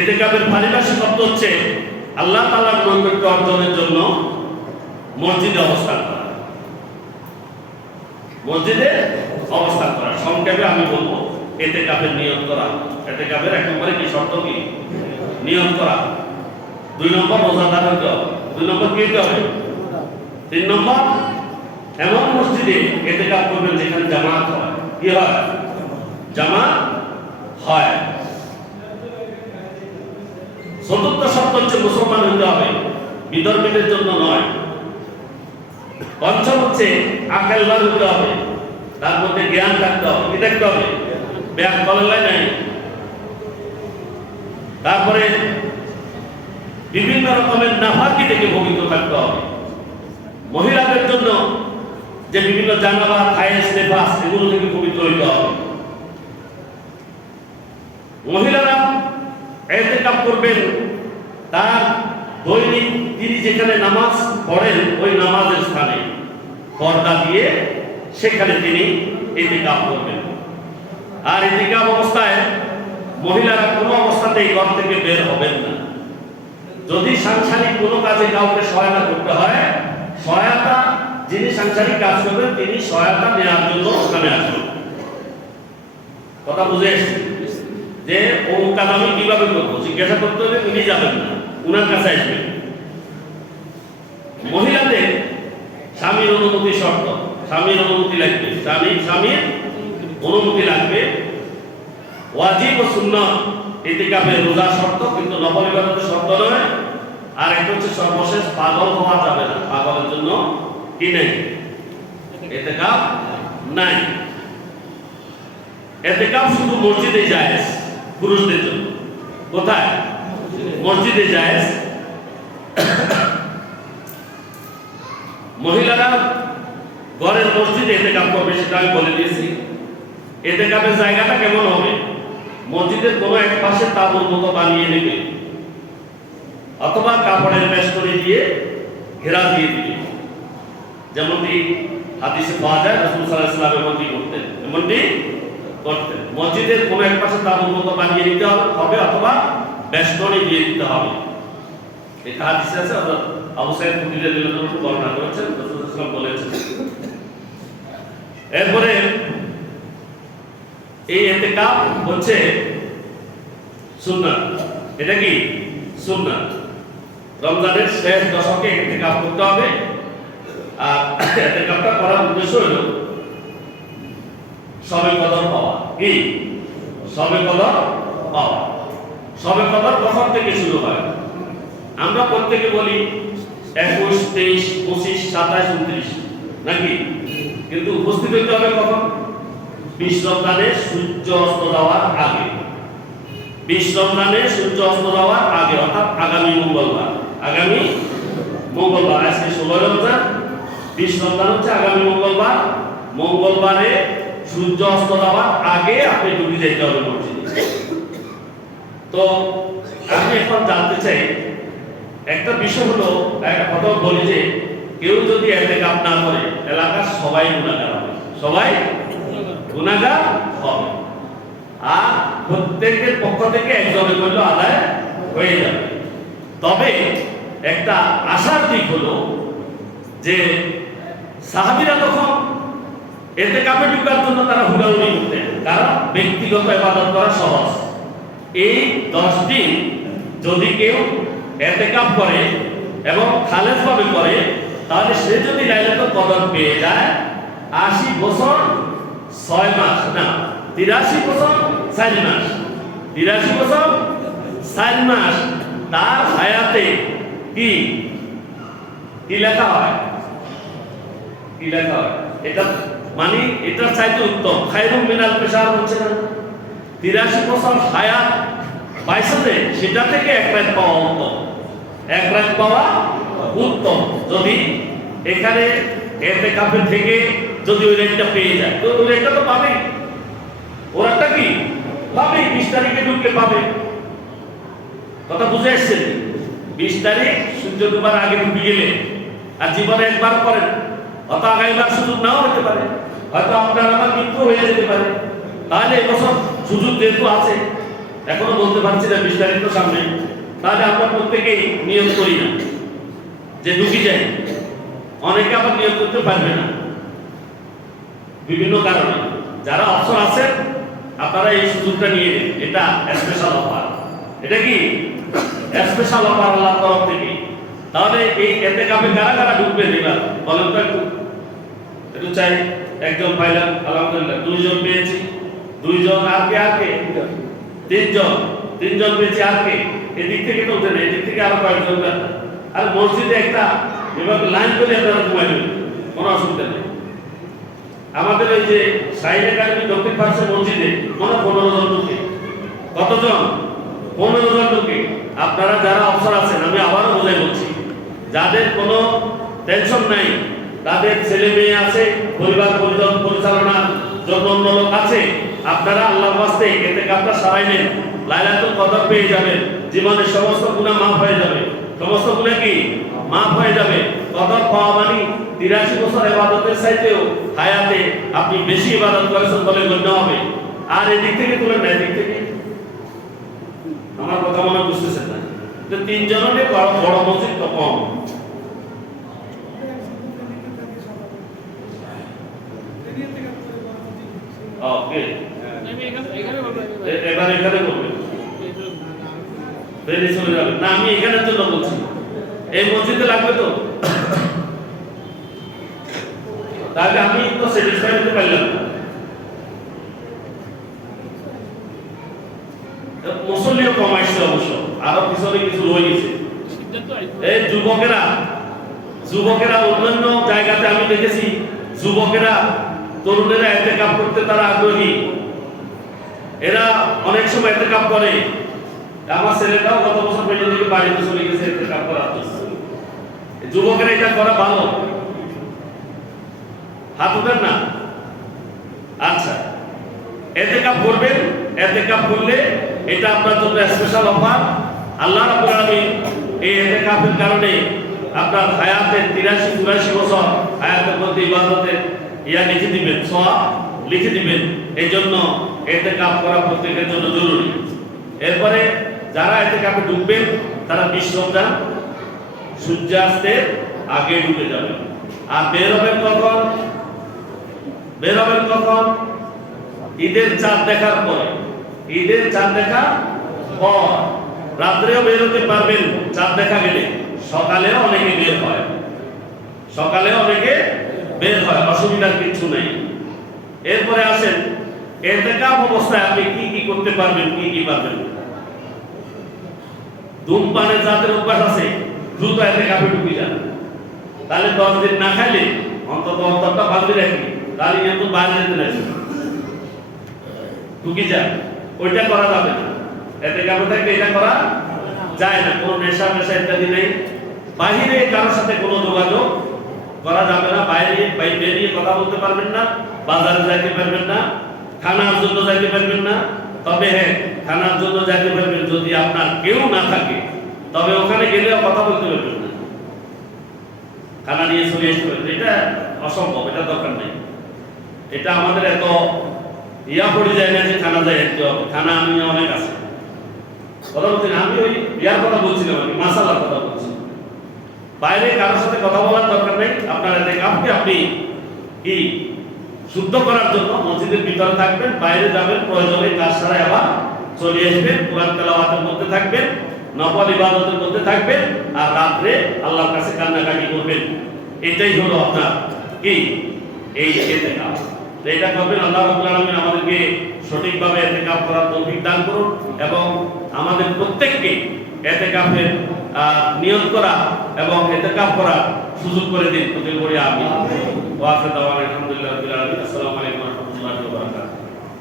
ইতিকাফের পারিভাষিক অর্থ হচ্ছে আল্লাহ তাআলার নৈকট্য অর্জনের জন্য মসজিদে অবস্থান করা। মসজিদে অবস্থান করা সংক্ষেপে আমি বলবো ইতিকাফের নিয়ত করা। ইতিকাফের এক নম্বরে কি শর্ত? কি নিয়ত করা। 2 নম্বর রোজাদার হতে হবে। 2 নম্বর কি হতে হবে? 3 নম্বর এমন মসজিদে ইতিকাফ করবেন যেখানে জামাত হয়। কি হয়? জামাত হয়। চতুর্থ শর্ত হচ্ছে মুসলমান হতে হবে, বিধর্মীদের জন্য নয়। পঞ্চম হচ্ছে আকেলবান হতে হবে, তার মধ্যে জ্ঞান থাকতে হবে। কি থাকতে হবে? ব্যাগ কলেলায় নাই। তারপরে বিভিন্ন রকমের নাফাকি থেকে ভোগিত থাকতে হবে। মহিলাদের জন্য যে বিভিন্ন জানাবা, খায়েস, নেফাস এগুলো থেকে পবিত্র হইতে হবে। মহিলারা ইতিকাফ করবেন তার দৈনিক তিনি যেখানে নামাজ পড়েন ওই নামাজের স্থানে পর্দা দিয়ে সেখানে তিনি ইতিকাফ করবেন। আর ইতিকাফ অবস্থায় মহিলারা কোনো অবস্থাতেই ঘর থেকে বের হবেন না। যদি সাংসারিক কোনো কাজে কাউকে সহায়তা করতে হয়, সহায়তা যিনি সাংসারিক কাজ করবেন তিনি সহায়তা নেওয়ার জন্য ওখানে আসবেন। কথা বুঝে এসেছে যে অমুক কাজ আমি কিভাবে করবো জিজ্ঞাসা করতে হলে উনি যাবেন না, উনার কাছে আসবেন। মহিলাদের স্বামীর অনুমতি শর্ত, স্বামীর অনুমতি লাগবে, স্বামীর অনুমতি লাগবে। ওয়াজিব ও সুন্নাত ইতিকাফের রোজা শর্ত, কিন্তু নফল ইবাদতের শর্ত নয়। আর একটা হচ্ছে সর্বশেষ পাগল হওয়া যাবে না। পাগলের জন্য কি নেই? ইতিকাফ নাই। ইতিকাফ শুধু মসজিদে জায়েজ পুরুষদের জন্য। কোথায়? মসজিদে জায়েজ। মহিলারা ঘরের মসজিদে ইতিকাফ করবে, সেটা আমি বলে দিয়েছি। ইতিকাফের জায়গাটা কেমন হবে? মসজিদের কোনো এক পাশে তাঁবুর মতো বানিয়ে নেবে, অথবা কাপড়ের বেষ্টনী দিয়ে ঘেরা দিয়ে দিবে। যেমনটি হাদিসে পাওয়া যায়, রাসূল সাল্লাল্লাহু আলাইহি ওয়াসাল্লাম এমনটি করতেন। মসজিদের কোনো এক পাশে তাঁবুর মতো বানিয়ে নিতে হবে, অথবা বেষ্টনী দিয়ে দিতে হবে। এটা হাদিসে আছে। আবু সাঈদ খুদরী রাদিয়াল্লাহু আনহু বর্ণনা করেছেন, রাসূল সাল্লাল্লাহু আলাইহি ওয়াসাল্লাম বলেছেন। এরপরে এই ইতিকাফ হচ্ছে সুন্নাত। এটা কি? সুন্নাত। রমজানের শেষ দশকে ইতিকাফ করতে হবে। আর ইতিকাফটা করার উদ্দেশ্য হলো শবে কদর পাওয়া। কি? শবে কদর পাওয়া। শবে কদর কখন থেকে শুরু হয়? আমরা প্রত্যেকে বলি 21, 23, 25, 27, 29 নাকি? কিন্তু উপস্থিত হইতে হবে কখন? 20 রমজানে সূর্য অস্ত যাওয়ার আগে। 20 রমজানে সূর্য অস্ত যাওয়ার আগে, অর্থাৎ আগামী মঙ্গলবার। আগামী মঙ্গলবার, আজকে 16 রমজান, 20 রমজান হচ্ছে আগামী মঙ্গলবার। মঙ্গলবারে সূর্য অস্ত যাওয়ার আগে আপনি ঢুকে যেতে হবে মসজিদে। তো আমি এখন জানতে চাই একটা বিষয় হলো, একটা কথা বলি যে কেউ যদি ইতিকাফ না করে এলাকার সবাই গুনাহগার হবে। সবাই গুনাহগার হবে। আর প্রত্যেকের পক্ষ থেকে একজনের করলে আদায় হয়ে যাবে। তবে একটা আশার দিক হলো যে সাহাবীরা তখন ইতিকাফে ঢোকার জন্য তারা হুড়াহুড়ি করতেন, কারণ ব্যক্তিগত ইবাদত করা সহজ। এই 10 দিন যদি কেউ ইতিকাফ করে এবং খালেসভাবে করে, তাহলে সে যদি লাইলাতুল কদর পেয়ে যায় 80 বছর 6 মাস, না 83 বছর 4 মাস, 83 বছর 4 মাস তার হায়াতে কি কি লেখা হয়? কি লেখা হয়? এটা মানে এটার চাইতে উত্তম। খায়রুম মিনাল পেশার হচ্ছে না? 83 বছর হায়াত পাইছে, সেটা থেকে এক রাত পাওয়া উত্তম। এক রাত পাওয়া উত্তম। যদি এখানে ইতিকাফে থেকে যদি ওই রেটটা পেয়ে যায়, তো ওই রেটটা তো পাবে। ওরাটা কি পাবে? 20 তারিখে ঢুকলে পাবে। কথা বুঝে আসছেন? 20 তারিখ সূর্য ডুবার আগে ঢুকে গেলে আর জীবনে একবার করেন, হয়তো আগামীবার সুযোগ নাও হতে পারে, হয়তো আপনার আমার মৃত্যু হয়ে যেতে পারে। তাহলে এবছর সুযোগ যেহেতু আছে, এখনো বলতে পারছি না বিস্তারিত সামনে, তাহলে আমরা প্রত্যেকেই নিয়ত করি না যে ঢুকি যাই। অনেকে আবার নিয়ত করতে পারবে না বিভিন্ন কারণে। যারা অপশন আছেন আপনারা এই সুযোগটা নিয়ে নিন, এটা স্পেশাল অফার। এটা কি স্পেশাল অফার আল্লাহর তরফ থেকে। তাহলে এই ইতিকাফে কারা কারা ঢুকবেন এবার বলেন তো একটু চাই। একজন পাইলাম আলহামদুলিল্লাহ, দুইজন পেয়েছি, দুইজন, আর কে তিনজন পেয়েছি, আর কে এদিক থেকে তো উঠে নেই, এদিক থেকে আরো কয়েকজন। আর মসজিদে একটা এভাবে লাইন করে আপনারা ঘুমাইবেন, কোনো অসুবিধা নেই। আমাদের ওই যে সাইড একাডেমি দক্ষিণ পাশে মসজিদে কোনো 15 জন ঢুকে, কতজন? 15 জন ঢুকে। আপনারা যারা অফিসার আছেন, আমি আবারও বোঝাই বলছি, যাদের কোনো টেনশন নাই, তাদের ছেলে মেয়ে আছে, পরিবার পরিচালনার জন্য অন্য লোক আছে, আপনারা আল্লাহর ওয়াস্তে ইতিকাফটা সারাই নেন, লাইলাতুল কদর পেয়ে যাবেন, জীবনের সমস্ত গুনাহ মাফ হয়ে যাবে। সমস্ত গুনাহ কি মাফ হয়ে যাবে। কদর পাওয়া মানে 83 বছর ইবাদতের চাইতেও হায়াতে আপনি বেশি ইবাদত করেছেন বলে গণ্য হবে। আর এদিক থেকে তুলেন না, এদিক থেকে আমার কথা মনে বুঝতেছেন না, যে 3 জনের বড় মসজিদ তো কম। ওকে, এবার এখানে বলবেন, বেরিয়ে চলে যাবেন না, আমি এখানের জন্য বলছি, এই মসজিদে লাগবে তো। তাহলে আমি তো স্যাটিসফাই হতে পারলাম না। মুসল্লিও কমাইছে অবশ্য, আরো পিছনে কিছু রয়ে গেছে। এই যুবকেরা অন্যান্য জায়গাতে আমি দেখেছি, যুবকেরা তরুণেরা ইতিকাফ করতে তারা আগ্রহী, এরা অনেক সময় ইতিকাফ করে। আমার ছেলেটাও গত বছর বেরিয়ে থেকে বাড়িতে চলে গেছে ইতিকাফ করার জন্য। যুবকেরা এটা করা ভালো, হাত উঠেন না। আচ্ছা, ইতিকাফ করবেন, ইতিকাফ করলে এটা আপনার জন্য স্পেশাল অফার। আল্লাহ রাব্বুল আলামিন এই ইতিকাফের কারণে আপনার হায়াতের 83-84 বছর হায়াতের মধ্যে ইবাদতের লিখে দিবেন, সওয়াব লিখে দিবেন। এই জন্য ইতিকাফ করা প্রত্যেকের জন্য জরুরি। এরপরে যারা ইতিকাফে ঢুকবেন তারা 20 রমজান সূর্যাস্তের আগে ঢুকে যাবেন। আর বের হবেন কখন? ঈদের চাঁদ দেখার পরে। ঈদের চাঁদ দেখার পর রাত্রেও বের হতে পারবেন চাঁদ দেখা গেলে, সকালেও অনেকে বের হয়, অসুবিধার কিছু নেই। এরপরে আসেন ইতিকাফ অবস্থায় আপনি কি কি করতে পারবেন, কি পারবেন। ধূমপানের যাদের অভ্যাস আছে দ্রুত ইতিকাফে ঢুকে যান। তাহলে 10 দিন না খাইলে অন্তত অন্তরটা বাঁধে রাখি, তাহলে কিন্তু বাইরে যেতে লাগবে, ঢুকে যান। ওইটা করা যাবে না, ইতিকাফে থাকলে এটা করা যায় না। কোনো নেশা ইত্যাদি নেই। বাহিরে কারোর সাথে কোনো যোগাযোগ করা যাবে না, বাইরে বেরিয়ে কথা বলতে পারবেন না, বাজারে যাইতে পারবেন না, খানার জন্য যাইতে পারবেন না। তবে হ্যাঁ, খানার জন্য যাইতে পারবেন যদি আপনার কেউ না থাকে, তবে ওখানে গেলেও কথা বলতে পারবেন না, খানা নিয়ে চলে আসতে পারবেন। এটা অসম্ভব, এটা দরকার নেই। এটা আমাদের এত পড়ে যায় না যে খানা যাই একটু হবে। খানা আমি অনেক আছে, কথা বলছি না, আমি ওই কথা বলছিলাম, আমি মাসালার কথা বলছি। বাইরে কারোর সাথে কথা বলার দরকার নেই। আপনারা আপনি কি শুদ্ধ করার জন্য মসজিদের ভিতরে থাকবেন, বাইরে যাবেন, প্রয়োজনে কাজ ছাড়া আবার চলে আসবেন, কোরআন তেলাওয়াতের মধ্যে থাকবেন, নফল ইবাদতের মধ্যে থাকবেন, আর রাত্রে আল্লাহর কাছে কান্নাকাটি করবেন। এটাই হলো আপনার কি এই ইতিকাফ। এটা করবেন। আল্লাহ রাব্বুল আলামিন আমাদেরকে সঠিকভাবে ইতিকাফ করার তৌফিক দান করুন এবং আমাদের প্রত্যেককে ইতিকাফের নিয়ত করা এবং ইতিকাফ করার সুযোগ করে দিন। প্রতি করে আমি ওয়া আখিরু দাওয়ানা আলহামদুলিল্লাহি রাব্বিল আলামিন। আসসালামু আলাইকুম ওয়া রাহমাতুল্লাহি ওয়া বারাকাতুহু।